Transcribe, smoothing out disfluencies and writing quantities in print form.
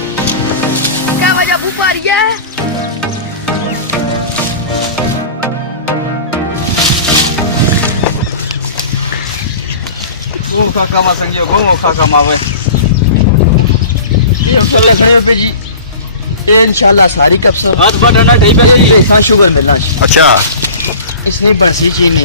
क्या वजह भूख आ रही है? Gỗ khá cam mà sang nhiều gỗ khá cam mà vậy. ये चलो सही पे जी ये इंशाल्लाह सारी कप से हाथ बढ़ाना ठीक है जी। हाँ शुगर मिलना अच्छा इसमें बरसी चीनी